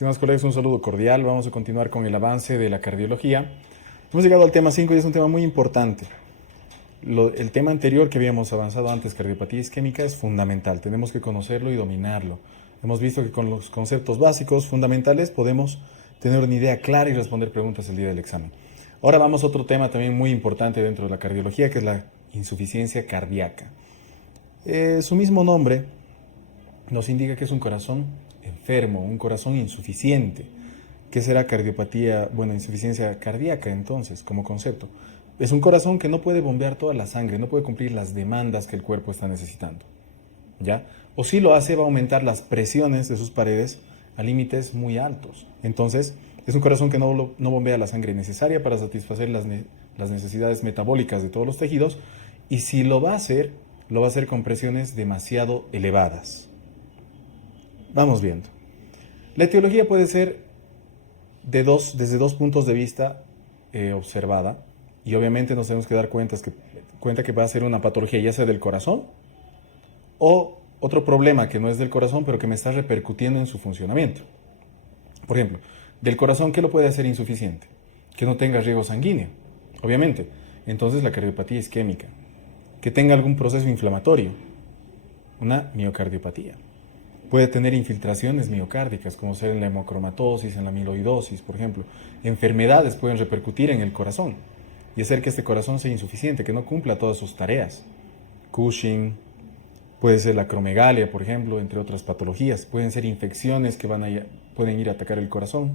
Estimados colegas, un saludo cordial. Vamos a continuar con el avance de la cardiología. Hemos llegado al tema 5 y es un tema muy importante. El tema anterior que habíamos avanzado antes, cardiopatía isquémica, es fundamental. Tenemos que conocerlo y dominarlo. Hemos visto que con los conceptos básicos fundamentales podemos tener una idea clara y responder preguntas el día del examen. Ahora vamos a otro tema también muy importante dentro de la cardiología, que es la insuficiencia cardíaca. Su mismo nombre nos indica que es un corazón enfermo, un corazón insuficiente. ¿Qué será cardiopatía? Bueno, insuficiencia cardíaca entonces, como concepto. Es un corazón que no puede bombear toda la sangre, no puede cumplir las demandas que el cuerpo está necesitando, ¿ya? O si lo hace, va a aumentar las presiones de sus paredes a límites muy altos. Entonces, es un corazón que no bombea la sangre necesaria para satisfacer las necesidades metabólicas de todos los tejidos, y si lo va a hacer con presiones demasiado elevadas. Vamos viendo. La etiología puede ser desde dos puntos de vista observada, y obviamente nos tenemos que dar cuenta que va a ser una patología ya sea del corazón o otro problema que no es del corazón pero que me está repercutiendo en su funcionamiento. Por ejemplo, del corazón, ¿qué lo puede hacer insuficiente? Que no tenga riego sanguíneo, obviamente. Entonces la cardiopatía isquémica. Que tenga algún proceso inflamatorio, una miocardiopatía. Puede tener infiltraciones miocárdicas, como ser en la hemocromatosis, en la amiloidosis, por ejemplo. Enfermedades pueden repercutir en el corazón y hacer que este corazón sea insuficiente, que no cumpla todas sus tareas. Cushing, puede ser la acromegalia, por ejemplo, entre otras patologías. Pueden ser infecciones que pueden ir a atacar el corazón.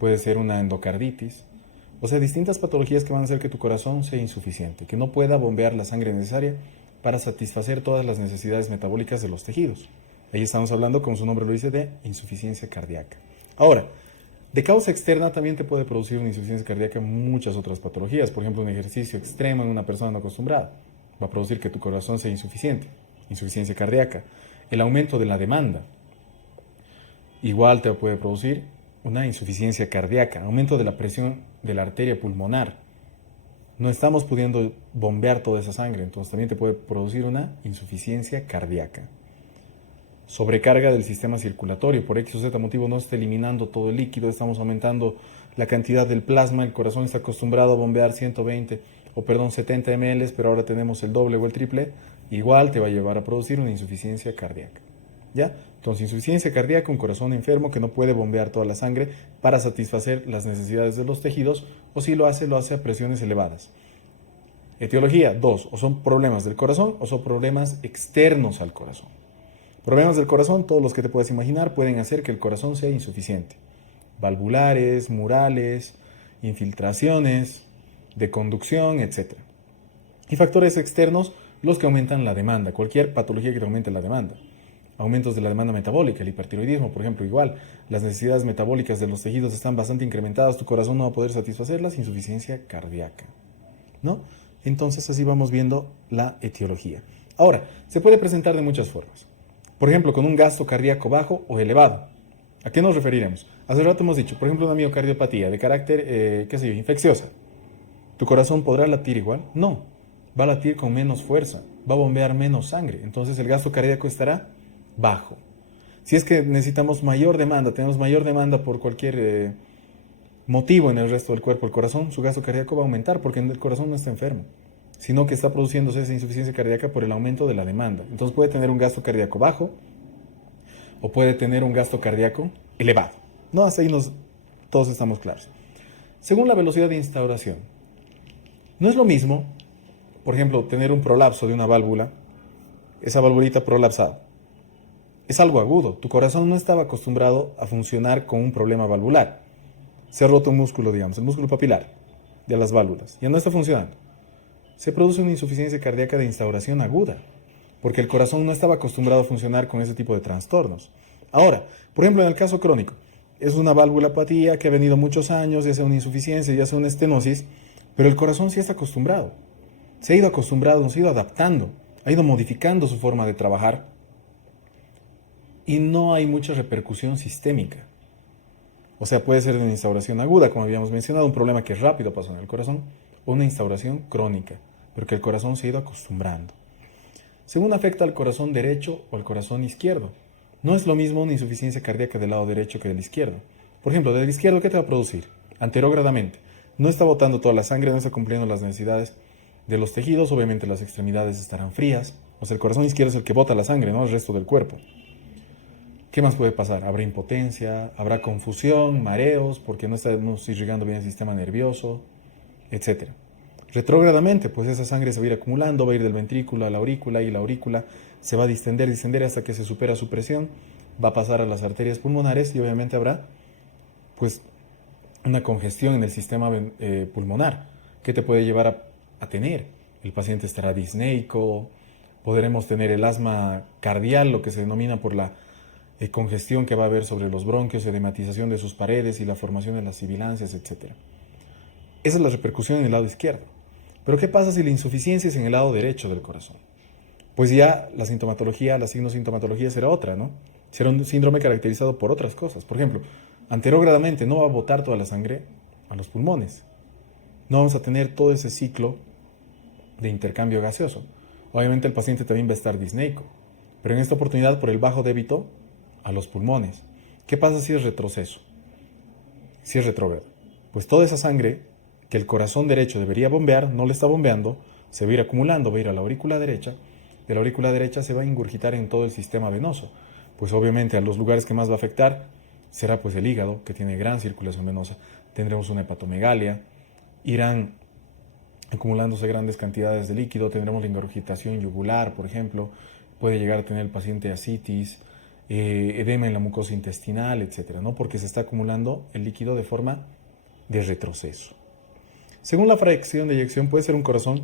Puede ser una endocarditis. O sea, distintas patologías que van a hacer que tu corazón sea insuficiente, que no pueda bombear la sangre necesaria para satisfacer todas las necesidades metabólicas de los tejidos. Ahí estamos hablando, como su nombre lo dice, de insuficiencia cardíaca. Ahora, de causa externa también te puede producir una insuficiencia cardíaca muchas otras patologías. Por ejemplo, un ejercicio extremo en una persona no acostumbrada va a producir que tu corazón sea insuficiente, insuficiencia cardíaca. El aumento de la demanda igual te puede producir una insuficiencia cardíaca, aumento de la presión de la arteria pulmonar. No estamos pudiendo bombear toda esa sangre, entonces también te puede producir una insuficiencia cardíaca. Sobrecarga del sistema circulatorio, por X o Z motivo no está eliminando todo el líquido, estamos aumentando la cantidad del plasma, el corazón está acostumbrado a bombear 70 ml, pero ahora tenemos el doble o el triple, igual te va a llevar a producir una insuficiencia cardíaca. ¿Ya? Entonces, insuficiencia cardíaca, un corazón enfermo que no puede bombear toda la sangre para satisfacer las necesidades de los tejidos, o si lo hace a presiones elevadas. Etiología, 2, o son problemas del corazón o son problemas externos al corazón. Problemas del corazón, todos los que te puedas imaginar, pueden hacer que el corazón sea insuficiente. Valvulares, murales, infiltraciones, de conducción, etc. Y factores externos, los que aumentan la demanda, cualquier patología que te aumente la demanda. Aumentos de la demanda metabólica, el hipertiroidismo, por ejemplo, igual. Las necesidades metabólicas de los tejidos están bastante incrementadas, tu corazón no va a poder satisfacerlas, insuficiencia cardíaca, ¿no? Entonces así vamos viendo la etiología. Ahora, se puede presentar de muchas formas. Por ejemplo, con un gasto cardíaco bajo o elevado. ¿A qué nos referiremos? Hace rato hemos dicho, por ejemplo, una miocardiopatía de carácter, infecciosa. ¿Tu corazón podrá latir igual? No. Va a latir con menos fuerza, va a bombear menos sangre. Entonces el gasto cardíaco estará bajo. Si es que necesitamos mayor demanda, tenemos mayor demanda por cualquier motivo en el resto del cuerpo, el corazón, su gasto cardíaco va a aumentar porque el corazón no está enfermo, sino que está produciéndose esa insuficiencia cardíaca por el aumento de la demanda. Entonces puede tener un gasto cardíaco bajo o puede tener un gasto cardíaco elevado. No, hasta ahí todos estamos claros. Según la velocidad de instauración, no es lo mismo, por ejemplo, tener un prolapso de una válvula, esa valvulita prolapsada. Es algo agudo. Tu corazón no estaba acostumbrado a funcionar con un problema valvular. Se ha roto un músculo, digamos, el músculo papilar de las válvulas. Ya no está funcionando. Se produce una insuficiencia cardíaca de instauración aguda, porque el corazón no estaba acostumbrado a funcionar con ese tipo de trastornos. Ahora, por ejemplo, en el caso crónico, es una valvulopatía que ha venido muchos años, ya sea una insuficiencia, ya sea una estenosis, pero el corazón sí está acostumbrado. Se ha ido acostumbrando, se ha ido adaptando, ha ido modificando su forma de trabajar y no hay mucha repercusión sistémica. O sea, puede ser de una instauración aguda, como habíamos mencionado, un problema que rápido pasó en el corazón, o una instauración crónica, pero que el corazón se ha ido acostumbrando. Según afecta al corazón derecho o al corazón izquierdo. No es lo mismo una insuficiencia cardíaca del lado derecho que del izquierdo. Por ejemplo, del izquierdo, ¿qué te va a producir? Anterógradamente. No está botando toda la sangre, no está cumpliendo las necesidades de los tejidos, obviamente las extremidades estarán frías. O sea, el corazón izquierdo es el que bota la sangre, ¿no? El resto del cuerpo. ¿Qué más puede pasar? Habrá impotencia, habrá confusión, mareos, porque no está irrigando bien el sistema nervioso, etc. Retrógradamente, pues esa sangre se va a ir acumulando, va a ir del ventrículo a la aurícula y la aurícula se va a distender hasta que se supera su presión, va a pasar a las arterias pulmonares y obviamente habrá pues una congestión en el sistema pulmonar que te puede llevar a tener. El paciente estará disneico, podremos tener el asma cardial, lo que se denomina por la congestión que va a haber sobre los bronquios, edematización de sus paredes y la formación de las sibilancias, etc. Esa es la repercusión en el lado izquierdo. Pero ¿qué pasa si la insuficiencia es en el lado derecho del corazón? Pues ya la sintomatología, la signosintomatología será otra, ¿no? Será un síndrome caracterizado por otras cosas. Por ejemplo, anterógradamente no va a botar toda la sangre a los pulmones. No vamos a tener todo ese ciclo de intercambio gaseoso. Obviamente el paciente también va a estar disneico, pero en esta oportunidad por el bajo débito a los pulmones. ¿Qué pasa si es retroceso? Si es retrógrado. Pues toda esa sangre que el corazón derecho debería bombear, no le está bombeando, se va a ir acumulando, va a ir a la aurícula derecha, de la aurícula derecha se va a ingurgitar en todo el sistema venoso. Pues obviamente a los lugares que más va a afectar será pues el hígado, que tiene gran circulación venosa, tendremos una hepatomegalia, irán acumulándose grandes cantidades de líquido, tendremos la ingurgitación yugular, por ejemplo, puede llegar a tener el paciente ascitis, edema en la mucosa intestinal, etcétera, ¿no? Porque se está acumulando el líquido de forma de retroceso. Según la fracción de eyección, puede ser un corazón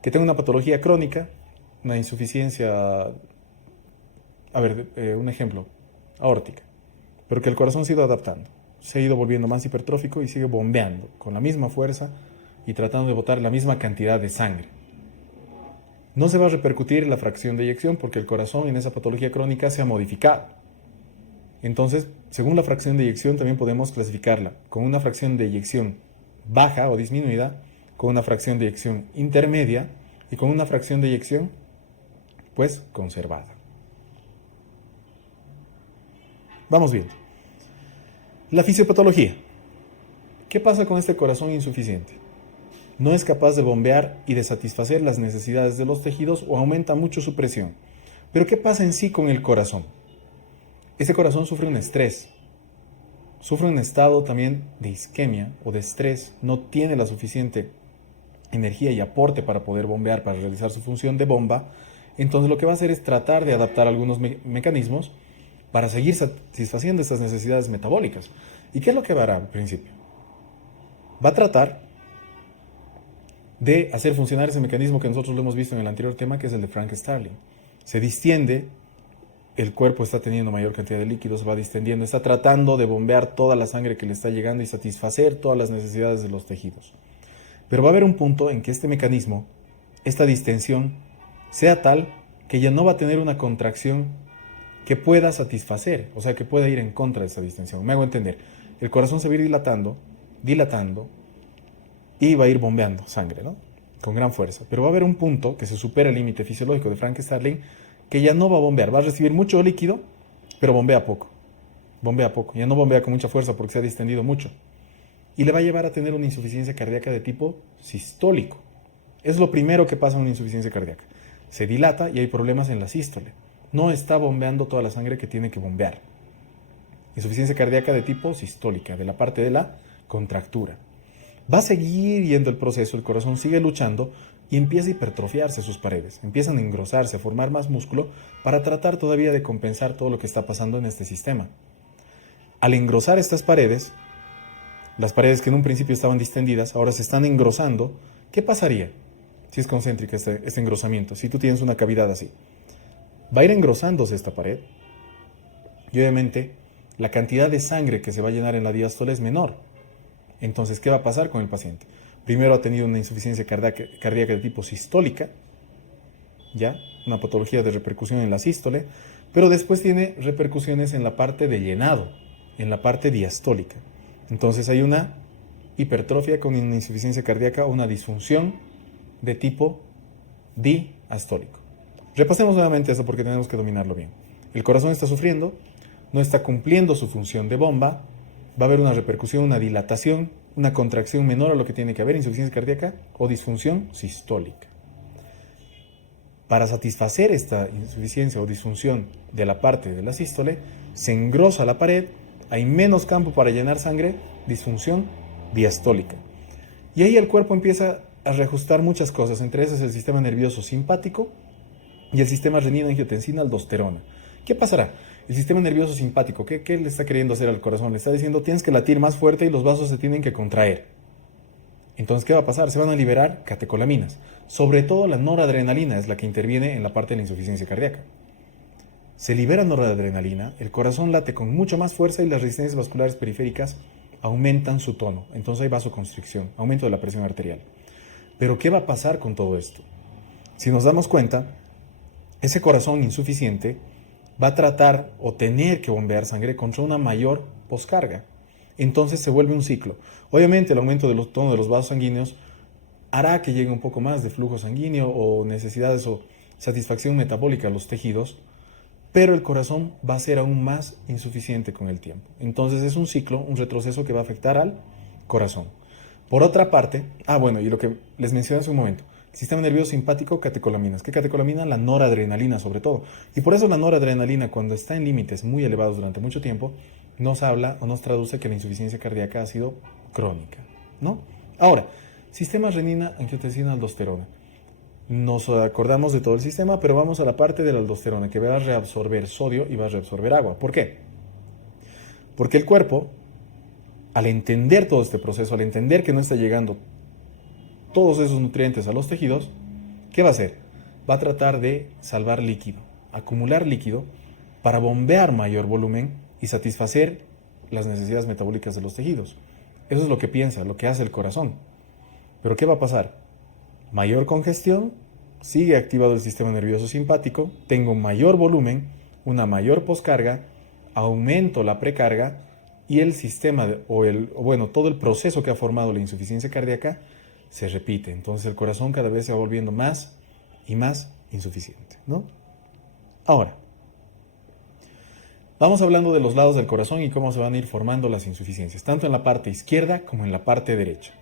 que tenga una patología crónica, una insuficiencia, un ejemplo, aórtica, pero que el corazón se ha ido adaptando, se ha ido volviendo más hipertrófico y sigue bombeando con la misma fuerza y tratando de botar la misma cantidad de sangre. No se va a repercutir la fracción de eyección porque el corazón en esa patología crónica se ha modificado. Entonces, según la fracción de eyección también podemos clasificarla con una fracción de eyección baja o disminuida, con una fracción de eyección intermedia y con una fracción de eyección pues conservada. Vamos bien. La fisiopatología. ¿Qué pasa con este corazón insuficiente? No es capaz de bombear y de satisfacer las necesidades de los tejidos o aumenta mucho su presión. Pero ¿qué pasa en sí con el corazón? Este corazón sufre un estrés, sufre un estado también de isquemia o de estrés, no tiene la suficiente energía y aporte para poder bombear, para realizar su función de bomba. Entonces lo que va a hacer es tratar de adaptar algunos mecanismos para seguir satisfaciendo estas necesidades metabólicas. ¿Y qué es lo que hará al principio? Va a tratar de hacer funcionar ese mecanismo que nosotros lo hemos visto en el anterior tema, que es el de Frank Starling. Se distiende, el cuerpo está teniendo mayor cantidad de líquidos, va distendiendo, está tratando de bombear toda la sangre que le está llegando y satisfacer todas las necesidades de los tejidos. Pero va a haber un punto en que este mecanismo, esta distensión, sea tal que ya no va a tener una contracción que pueda satisfacer, o sea, que pueda ir en contra de esa distensión. Me hago entender. El corazón se va a ir dilatando, y va a ir bombeando sangre, ¿no? Con gran fuerza. Pero va a haber un punto que se supera el límite fisiológico de Frank Starling, que ya no va a bombear, va a recibir mucho líquido, pero bombea poco. Ya no bombea con mucha fuerza porque se ha distendido mucho. Y le va a llevar a tener una insuficiencia cardíaca de tipo sistólico. Es lo primero que pasa en una insuficiencia cardíaca. Se dilata y hay problemas en la sístole. No está bombeando toda la sangre que tiene que bombear. Insuficiencia cardíaca de tipo sistólica, de la parte de la contractura. Va a seguir yendo el proceso, el corazón sigue luchando y empieza a hipertrofiarse sus paredes, empiezan a engrosarse, a formar más músculo para tratar todavía de compensar todo lo que está pasando en este sistema. Al engrosar estas paredes, las paredes que en un principio estaban distendidas, ahora se están engrosando. ¿Qué pasaría si es concéntrica este engrosamiento? Si tú tienes una cavidad así, va a ir engrosándose esta pared y obviamente la cantidad de sangre que se va a llenar en la diástole es menor. Entonces, ¿qué va a pasar con el paciente? Primero ha tenido una insuficiencia cardíaca de tipo sistólica, ¿ya? Una patología de repercusión en la sístole, pero después tiene repercusiones en la parte de llenado, en la parte diastólica. Entonces hay una hipertrofia con una insuficiencia cardíaca o una disfunción de tipo diastólico. Repasemos nuevamente eso porque tenemos que dominarlo bien. El corazón está sufriendo, no está cumpliendo su función de bomba, va a haber una repercusión, una dilatación, una contracción menor a lo que tiene que haber, insuficiencia cardíaca o disfunción sistólica. Para satisfacer esta insuficiencia o disfunción de la parte de la sístole, se engrosa la pared, hay menos campo para llenar sangre, disfunción diastólica. Y ahí el cuerpo empieza a reajustar muchas cosas, entre esas el sistema nervioso simpático y el sistema renina-angiotensina-aldosterona. ¿Qué pasará? El sistema nervioso simpático, ¿qué le está queriendo hacer al corazón? Le está diciendo, tienes que latir más fuerte y los vasos se tienen que contraer. Entonces, ¿qué va a pasar? Se van a liberar catecolaminas. Sobre todo la noradrenalina es la que interviene en la parte de la insuficiencia cardíaca. Se libera noradrenalina, el corazón late con mucha más fuerza y las resistencias vasculares periféricas aumentan su tono. Entonces hay vasoconstricción, aumento de la presión arterial. Pero ¿qué va a pasar con todo esto? Si nos damos cuenta, ese corazón insuficiente va a tratar o tener que bombear sangre contra una mayor poscarga. Entonces se vuelve un ciclo. Obviamente el aumento del tono de los vasos sanguíneos hará que llegue un poco más de flujo sanguíneo o necesidades o satisfacción metabólica a los tejidos, pero el corazón va a ser aún más insuficiente con el tiempo. Entonces es un ciclo, un retroceso que va a afectar al corazón. Por otra parte, y lo que les mencioné hace un momento, sistema nervioso simpático, catecolaminas. ¿Qué catecolamina? La noradrenalina sobre todo. Y por eso la noradrenalina, cuando está en límites muy elevados durante mucho tiempo, nos habla o nos traduce que la insuficiencia cardíaca ha sido crónica, ¿no? Ahora, sistema renina-angiotensina-aldosterona. Nos acordamos de todo el sistema, pero vamos a la parte de la aldosterona, que va a reabsorber sodio y va a reabsorber agua. ¿Por qué? Porque el cuerpo, al entender todo este proceso, al entender que no está llegando todos esos nutrientes a los tejidos, ¿qué va a hacer? Va a tratar de salvar líquido, acumular líquido para bombear mayor volumen y satisfacer las necesidades metabólicas de los tejidos. Eso es lo que piensa, lo que hace el corazón. Pero ¿qué va a pasar? Mayor congestión, sigue activado el sistema nervioso simpático, tengo mayor volumen, una mayor poscarga, aumento la precarga y el sistema, todo el proceso que ha formado la insuficiencia cardíaca se repite. Entonces el corazón cada vez se va volviendo más y más insuficiente, ¿no? Ahora, vamos hablando de los lados del corazón y cómo se van a ir formando las insuficiencias, tanto en la parte izquierda como en la parte derecha.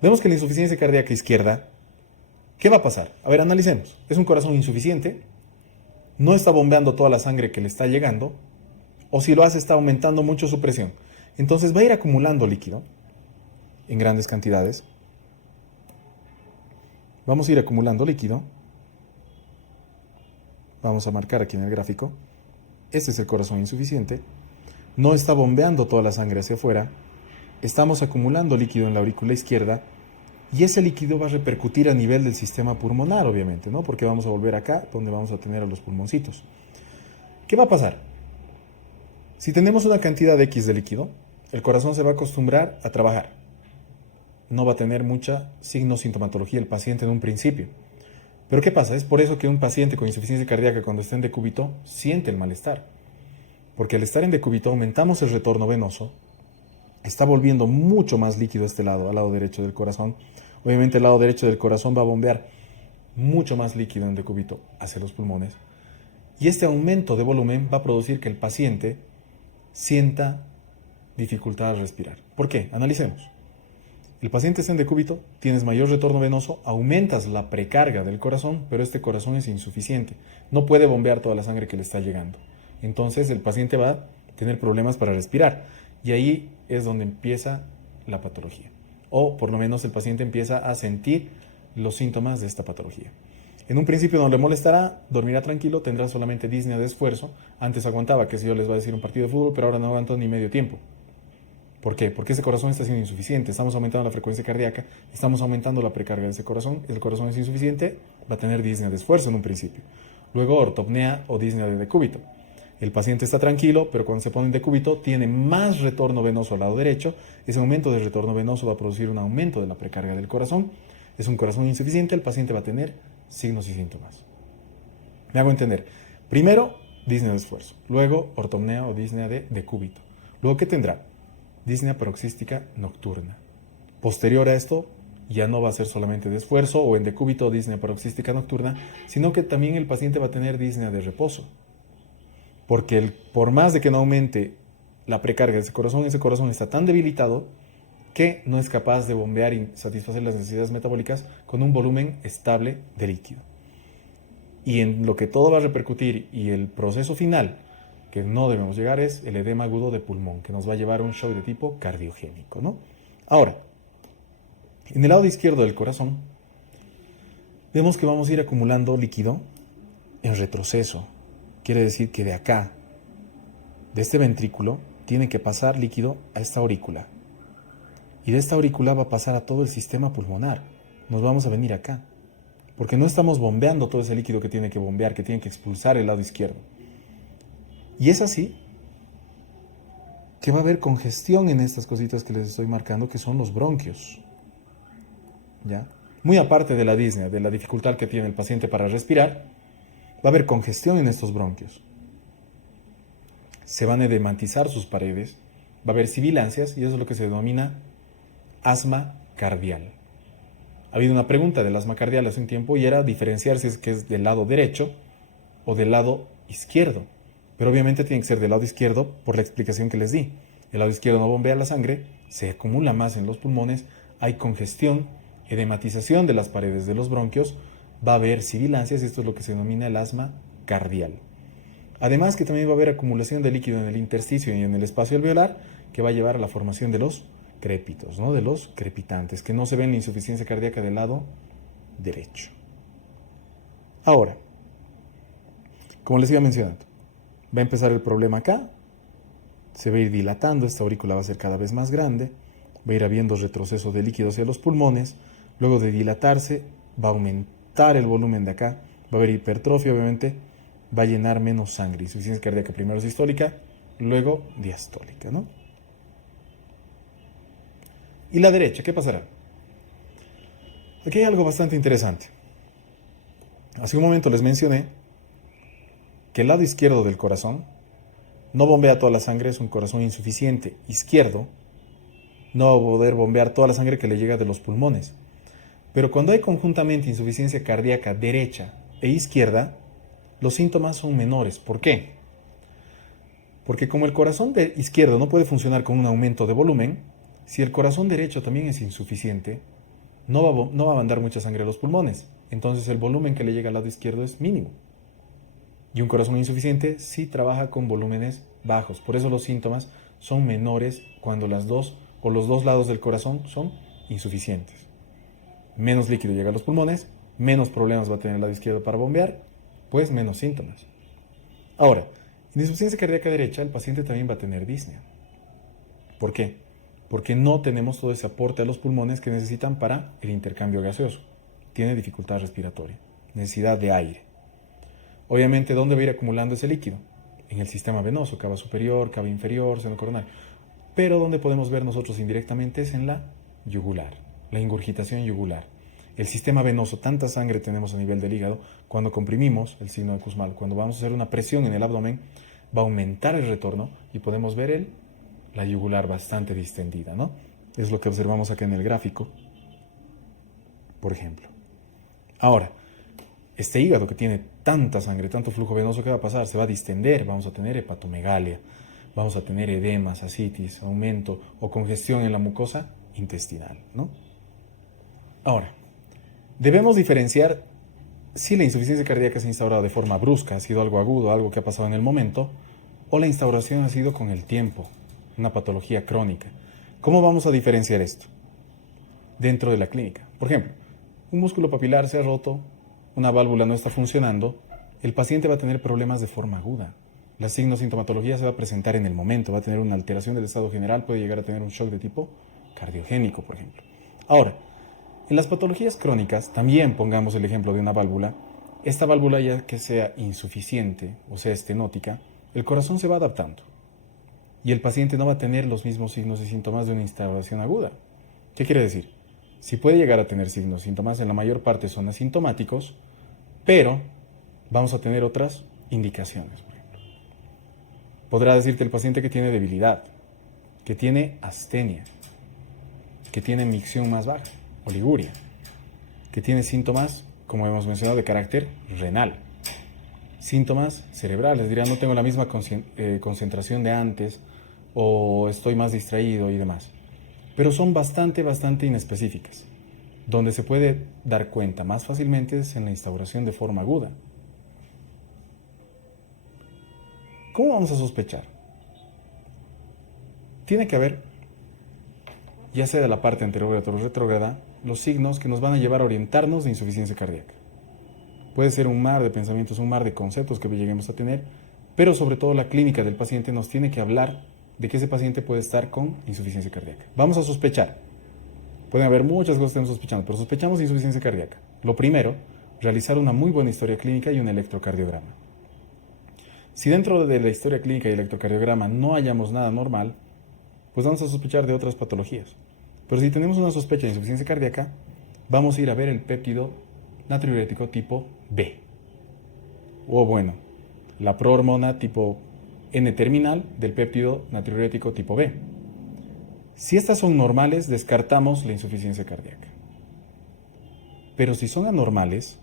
Vemos que la insuficiencia cardíaca izquierda, ¿qué va a pasar? A ver, analicemos. Es un corazón insuficiente, no está bombeando toda la sangre que le está llegando, o si lo hace está aumentando mucho su presión. Entonces va a ir acumulando líquido en grandes cantidades. Vamos a ir acumulando líquido. Vamos a marcar aquí en el gráfico. Este es el corazón insuficiente. No está bombeando toda la sangre hacia afuera. Estamos acumulando líquido en la aurícula izquierda. Y ese líquido va a repercutir a nivel del sistema pulmonar, obviamente, ¿no? Porque vamos a volver acá, donde vamos a tener a los pulmoncitos. ¿Qué va a pasar? Si tenemos una cantidad X de líquido, el corazón se va a acostumbrar a trabajar. No va a tener mucha signo-sintomatología el paciente en un principio. Pero ¿qué pasa? Es por eso que un paciente con insuficiencia cardíaca cuando está en decúbito siente el malestar. Porque al estar en decúbito aumentamos el retorno venoso, está volviendo mucho más líquido este lado, al lado derecho del corazón. Obviamente el lado derecho del corazón va a bombear mucho más líquido en decúbito hacia los pulmones. Y este aumento de volumen va a producir que el paciente sienta dificultad al respirar. ¿Por qué? Analicemos. El paciente está en decúbito, tienes mayor retorno venoso, aumentas la precarga del corazón, pero este corazón es insuficiente. No puede bombear toda la sangre que le está llegando. Entonces el paciente va a tener problemas para respirar. Y ahí es donde empieza la patología. O por lo menos el paciente empieza a sentir los síntomas de esta patología. En un principio no le molestará, dormirá tranquilo, tendrá solamente disnea de esfuerzo. Antes aguantaba, que si yo les va a decir un partido de fútbol, pero ahora no aguanto ni medio tiempo. ¿Por qué? Porque ese corazón está siendo insuficiente. Estamos aumentando la frecuencia cardíaca, estamos aumentando la precarga de ese corazón. El corazón es insuficiente, va a tener disnea de esfuerzo en un principio. Luego ortopnea o disnea de decúbito. El paciente está tranquilo, pero cuando se pone en decúbito tiene más retorno venoso al lado derecho. Ese aumento de retorno venoso va a producir un aumento de la precarga del corazón. Es un corazón insuficiente, el paciente va a tener signos y síntomas. Me hago entender. Primero, disnea de esfuerzo. Luego, ortopnea o disnea de decúbito. Luego, ¿qué tendrá? Disnea paroxística nocturna. Posterior a esto, ya no va a ser solamente de esfuerzo o en decúbito o disnea paroxística nocturna, sino que también el paciente va a tener disnea de reposo. Porque por más de que no aumente la precarga de ese corazón está tan debilitado que no es capaz de bombear y satisfacer las necesidades metabólicas con un volumen estable de líquido. Y en lo que todo va a repercutir y el proceso final que no debemos llegar es el edema agudo de pulmón, que nos va a llevar a un shock de tipo cardiogénico, ¿no? Ahora, en el lado izquierdo del corazón, vemos que vamos a ir acumulando líquido en retroceso. Quiere decir que de acá, de este ventrículo, tiene que pasar líquido a esta aurícula. Y de esta aurícula va a pasar a todo el sistema pulmonar. Nos vamos a venir acá. Porque no estamos bombeando todo ese líquido que tiene que bombear, que tiene que expulsar el lado izquierdo. Y es así que va a haber congestión en estas cositas que les estoy marcando, que son los bronquios. ¿Ya? Muy aparte de la disnea, de la dificultad que tiene el paciente para respirar, va a haber congestión en estos bronquios. Se van a edemantizar sus paredes, va a haber sibilancias y eso es lo que se denomina asma cardial. Ha habido una pregunta del asma cardial hace un tiempo y era diferenciar si es que es del lado derecho o del lado izquierdo. Pero obviamente tiene que ser del lado izquierdo por la explicación que les di. El lado izquierdo no bombea la sangre, se acumula más en los pulmones, hay congestión, edematización de las paredes de los bronquios, va a haber sibilancias y esto es lo que se denomina el asma cardial. Además que también va a haber acumulación de líquido en el intersticio y en el espacio alveolar que va a llevar a la formación de los crépitos, ¿no? De los crepitantes, que no se ven la insuficiencia cardíaca del lado derecho. Ahora, como les iba mencionando, va a empezar el problema acá, se va a ir dilatando, esta aurícula va a ser cada vez más grande, va a ir habiendo retroceso de líquido hacia los pulmones, luego de dilatarse va a aumentar el volumen de acá, va a haber hipertrofia, obviamente, va a llenar menos sangre, insuficiencia cardíaca primero sistólica, luego diastólica, ¿no? ¿Y la derecha? ¿Qué pasará? Aquí hay algo bastante interesante. Hace un momento les mencioné que el lado izquierdo del corazón no bombea toda la sangre, es un corazón insuficiente izquierdo, no va a poder bombear toda la sangre que le llega de los pulmones. Pero cuando hay conjuntamente insuficiencia cardíaca derecha e izquierda, los síntomas son menores. ¿Por qué? Porque como el corazón izquierdo no puede funcionar con un aumento de volumen, si el corazón derecho también es insuficiente, no va a mandar mucha sangre a los pulmones. Entonces el volumen que le llega al lado izquierdo es mínimo. Y un corazón insuficiente sí trabaja con volúmenes bajos. Por eso los síntomas son menores cuando los dos lados del corazón son insuficientes. Menos líquido llega a los pulmones, menos problemas va a tener el lado izquierdo para bombear, pues menos síntomas. Ahora, en insuficiencia cardíaca derecha, el paciente también va a tener disnea. ¿Por qué? Porque no tenemos todo ese aporte a los pulmones que necesitan para el intercambio gaseoso. Tiene dificultad respiratoria, necesidad de aire. Obviamente, ¿dónde va a ir acumulando ese líquido? En el sistema venoso, cava superior, cava inferior, seno coronario. Pero donde podemos ver nosotros indirectamente es en la yugular, la ingurgitación yugular. El sistema venoso, tanta sangre tenemos a nivel del hígado, cuando comprimimos el signo de Kussmaul, cuando vamos a hacer una presión en el abdomen, va a aumentar el retorno y podemos ver la yugular bastante distendida, ¿no? Es lo que observamos acá en el gráfico, por ejemplo. Ahora, este hígado que tiene tanta sangre, tanto flujo venoso, ¿qué va a pasar? Se va a distender, vamos a tener hepatomegalia, vamos a tener edemas, ascitis, aumento o congestión en la mucosa intestinal, ¿no? Ahora, debemos diferenciar si la insuficiencia cardíaca se ha instaurado de forma brusca, ha sido algo agudo, algo que ha pasado en el momento, o la instauración ha sido con el tiempo, una patología crónica. ¿Cómo vamos a diferenciar esto? Dentro de la clínica. Por ejemplo, un músculo papilar se ha roto, una válvula no está funcionando, el paciente va a tener problemas de forma aguda. La signo-sintomatología se va a presentar en el momento, va a tener una alteración del estado general, puede llegar a tener un shock de tipo cardiogénico, por ejemplo. Ahora, en las patologías crónicas, también pongamos el ejemplo de una válvula, esta válvula ya que sea insuficiente o sea estenótica, el corazón se va adaptando y el paciente no va a tener los mismos signos y síntomas de una instauración aguda. ¿Qué quiere decir? Si puede llegar a tener signos y síntomas, en la mayor parte son asintomáticos, pero vamos a tener otras indicaciones, por ejemplo. Podrá decirte el paciente que tiene debilidad, que tiene astenia, que tiene micción más baja, oliguria, que tiene síntomas, como hemos mencionado, de carácter renal, síntomas cerebrales, dirán no tengo la misma concentración de antes, o estoy más distraído y demás. Pero son bastante inespecíficas. Donde se puede dar cuenta más fácilmente es en la instauración de forma aguda. ¿Cómo vamos a sospechar? Tiene que haber, ya sea de la parte anterógrada o retrógrada, los signos que nos van a llevar a orientarnos de insuficiencia cardíaca. Puede ser un mar de pensamientos, un mar de conceptos que lleguemos a tener, pero sobre todo la clínica del paciente nos tiene que hablar de que ese paciente puede estar con insuficiencia cardíaca. Vamos a sospechar. Pueden haber muchas cosas que estemos sospechando, pero sospechamos de insuficiencia cardíaca. Lo primero, realizar una muy buena historia clínica y un electrocardiograma. Si dentro de la historia clínica y electrocardiograma no hallamos nada normal, pues vamos a sospechar de otras patologías. Pero si tenemos una sospecha de insuficiencia cardíaca, vamos a ir a ver el péptido natriurético tipo B. O bueno, la prohormona tipo N-terminal del péptido natriurético tipo B. Si estas son normales, descartamos la insuficiencia cardíaca. Pero si son anormales,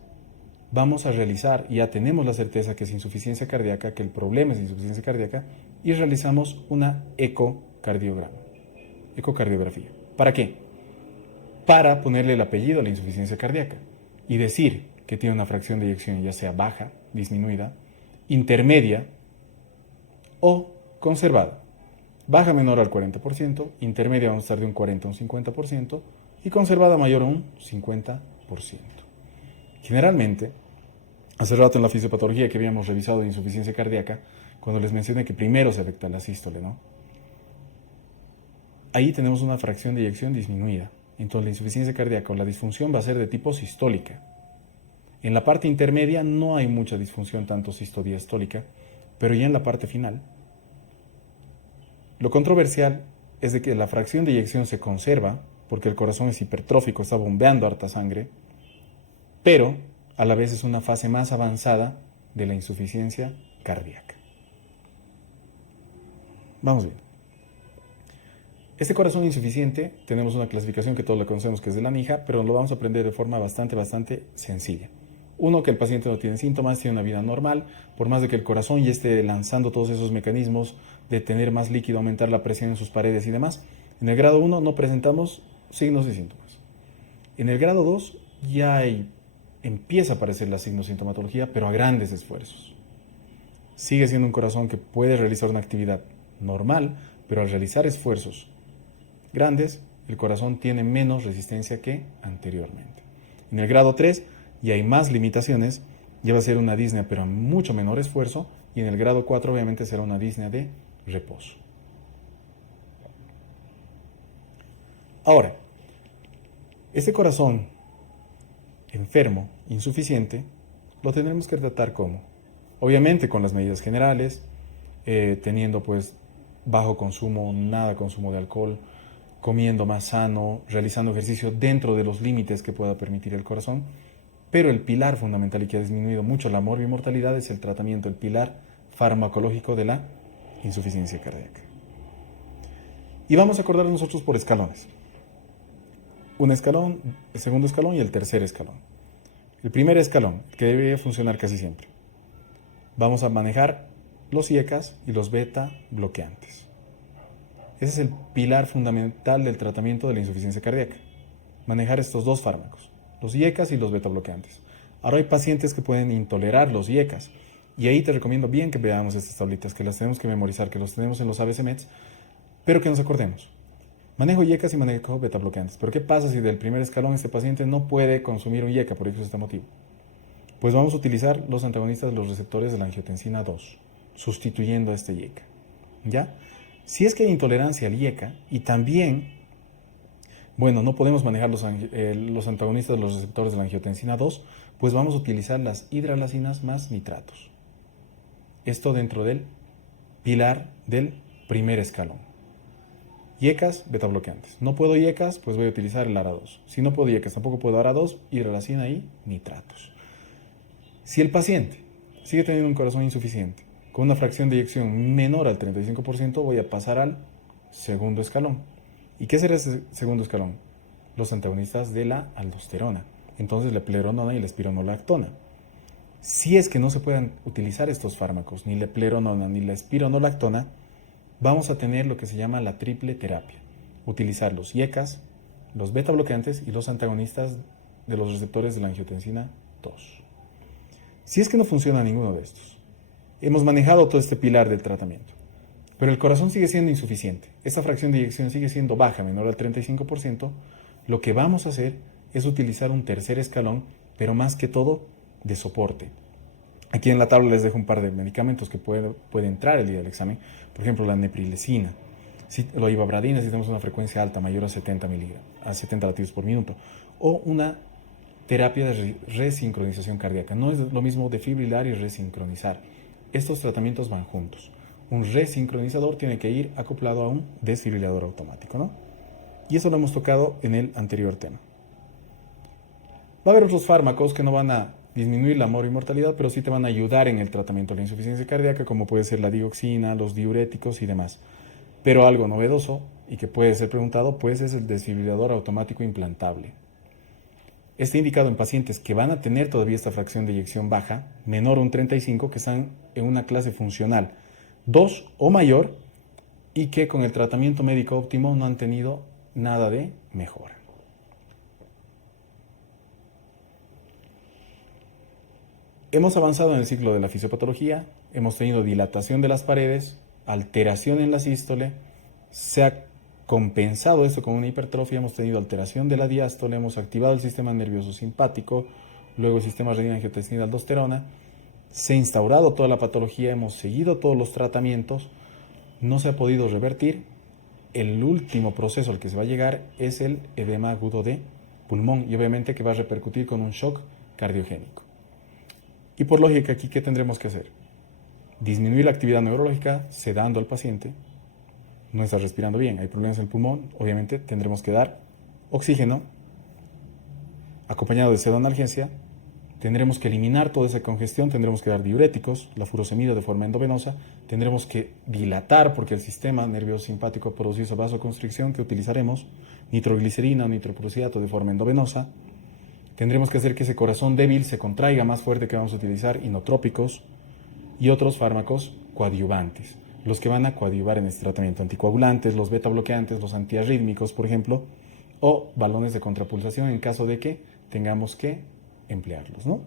vamos a realizar, ya tenemos la certeza que es insuficiencia cardíaca, que el problema es insuficiencia cardíaca, y realizamos una ecocardiografía. ¿Para qué? Para ponerle el apellido a la insuficiencia cardíaca y decir que tiene una fracción de eyección ya sea baja, disminuida, intermedia o conservada. Baja menor al 40%, intermedia vamos a estar de un 40 a un 50% y conservada mayor a un 50%. Generalmente, hace rato en la fisiopatología que habíamos revisado de insuficiencia cardíaca, cuando les mencioné que primero se afecta la sístole, ¿no? Ahí tenemos una fracción de eyección disminuida. Entonces la insuficiencia cardíaca o la disfunción va a ser de tipo sistólica. En la parte intermedia no hay mucha disfunción tanto sistodiastólica, pero ya en la parte final. Lo controversial es de que la fracción de eyección se conserva, porque el corazón es hipertrófico, está bombeando harta sangre, pero a la vez es una fase más avanzada de la insuficiencia cardíaca. Vamos bien. Este corazón insuficiente, tenemos una clasificación que todos la conocemos que es de la NIJA, pero lo vamos a aprender de forma bastante sencilla. Uno, que el paciente no tiene síntomas, tiene una vida normal, por más de que el corazón ya esté lanzando todos esos mecanismos de tener más líquido, aumentar la presión en sus paredes y demás. En el grado 1 no presentamos signos y síntomas. En el grado 2 ya empieza a aparecer la signosintomatología, pero a grandes esfuerzos. Sigue siendo un corazón que puede realizar una actividad normal, pero al realizar esfuerzos grandes, el corazón tiene menos resistencia que anteriormente. En el grado 3 ya hay más limitaciones, ya va a ser una disnea pero a mucho menor esfuerzo, y en el grado 4 obviamente será una disnea de reposo. Ahora, este corazón enfermo, insuficiente, lo tendremos que tratar como, obviamente con las medidas generales, teniendo pues bajo consumo, nada consumo de alcohol, comiendo más sano, realizando ejercicio dentro de los límites que pueda permitir el corazón, pero el pilar fundamental y que ha disminuido mucho la morbimortalidad es el tratamiento, el pilar farmacológico de la insuficiencia cardíaca. Y vamos a acordar nosotros por escalones. Un escalón, el segundo escalón y el tercer escalón. El primer escalón, que debe funcionar casi siempre. Vamos a manejar los IECAs y los beta bloqueantes. Ese es el pilar fundamental del tratamiento de la insuficiencia cardíaca. Manejar estos dos fármacos, los IECAs y los beta bloqueantes. Ahora hay pacientes que pueden intolerar los IECAs. Y ahí te recomiendo bien que veamos estas tablitas, que las tenemos que memorizar, que los tenemos en los ABCMEDs, pero que nos acordemos. Manejo IECAs y manejo beta bloqueantes. Pero ¿qué pasa si del primer escalón este paciente no puede consumir un IECA por este motivo? Pues vamos a utilizar los antagonistas de los receptores de la angiotensina 2, sustituyendo a este IECA. ¿Ya? Si es que hay intolerancia al IECA y también, bueno, no podemos manejar los antagonistas de los receptores de la angiotensina 2, pues vamos a utilizar las hidralasinas más nitratos. Esto dentro del pilar del primer escalón. IECAs, beta bloqueantes. No puedo IECAs, pues voy a utilizar el ARA2. Si no puedo IECAs, tampoco puedo ARA2, hidralacina y nitratos. Si el paciente sigue teniendo un corazón insuficiente, con una fracción de eyección menor al 35%, voy a pasar al segundo escalón. ¿Y qué será ese segundo escalón? Los antagonistas de la aldosterona. Entonces la pleronona y la espironolactona. Si es que no se puedan utilizar estos fármacos, ni la pleronona ni la espironolactona, vamos a tener lo que se llama la triple terapia. Utilizar los IECAs, los beta bloqueantes y los antagonistas de los receptores de la angiotensina 2. Si es que no funciona ninguno de estos, hemos manejado todo este pilar del tratamiento, pero el corazón sigue siendo insuficiente, esta fracción de eyección sigue siendo baja, menor al 35%, lo que vamos a hacer es utilizar un tercer escalón, pero más que todo de soporte. Aquí en la tabla les dejo un par de medicamentos que puede entrar el día del examen, por ejemplo la neprilesina, la ivabradina si tenemos una frecuencia alta, mayor a 70 latidos por minuto, o una terapia de resincronización cardíaca. No es lo mismo defibrilar y resincronizar. Estos tratamientos van juntos. Un resincronizador tiene que ir acoplado a un desfibrilador automático, ¿no? Y eso lo hemos tocado en el anterior tema. Va a haber otros fármacos que no van a disminuir la mortalidad, pero sí te van a ayudar en el tratamiento de la insuficiencia cardíaca, como puede ser la dioxina, los diuréticos y demás. Pero algo novedoso y que puede ser preguntado, pues es el desfibrilador automático implantable. Está indicado en pacientes que van a tener todavía esta fracción de eyección baja, menor a un 35, que están en una clase funcional 2 o mayor y que con el tratamiento médico óptimo no han tenido nada de mejora. Hemos avanzado en el ciclo de la fisiopatología, hemos tenido dilatación de las paredes, alteración en la sístole, se ha compensado esto con una hipertrofia, hemos tenido alteración de la diástole, hemos activado el sistema nervioso simpático, luego el sistema renina-angiotensina-aldosterona, se ha instaurado toda la patología, hemos seguido todos los tratamientos, no se ha podido revertir. El último proceso al que se va a llegar es el edema agudo de pulmón y obviamente que va a repercutir con un shock cardiogénico. Y por lógica aquí, ¿qué tendremos que hacer? Disminuir la actividad neurológica sedando al paciente. No está respirando bien, hay problemas en el pulmón, obviamente tendremos que dar oxígeno acompañado de pseudoanalgesia. Tendremos que eliminar toda esa congestión, tendremos que dar diuréticos, la furosemida de forma endovenosa, tendremos que dilatar porque el sistema nervioso simpático produce esa vasoconstricción que utilizaremos, nitroglicerina o nitroprusiato de forma endovenosa. Tendremos que hacer que ese corazón débil se contraiga más fuerte, que vamos a utilizar inotrópicos y otros fármacos coadyuvantes, los que van a coadyuvar en este tratamiento, anticoagulantes, los beta bloqueantes, los antiarrítmicos, por ejemplo, o balones de contrapulsación en caso de que tengamos que emplearlos, ¿no?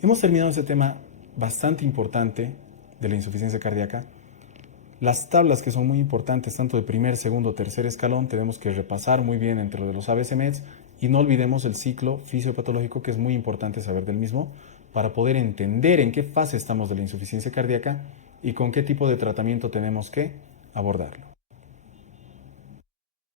Hemos terminado este tema bastante importante de la insuficiencia cardíaca. Las tablas que son muy importantes, tanto de primer, segundo, tercer escalón, tenemos que repasar muy bien entre lo de los ABC-MEDs y no olvidemos el ciclo fisiopatológico, que es muy importante saber del mismo para poder entender en qué fase estamos de la insuficiencia cardíaca y con qué tipo de tratamiento tenemos que abordarlo.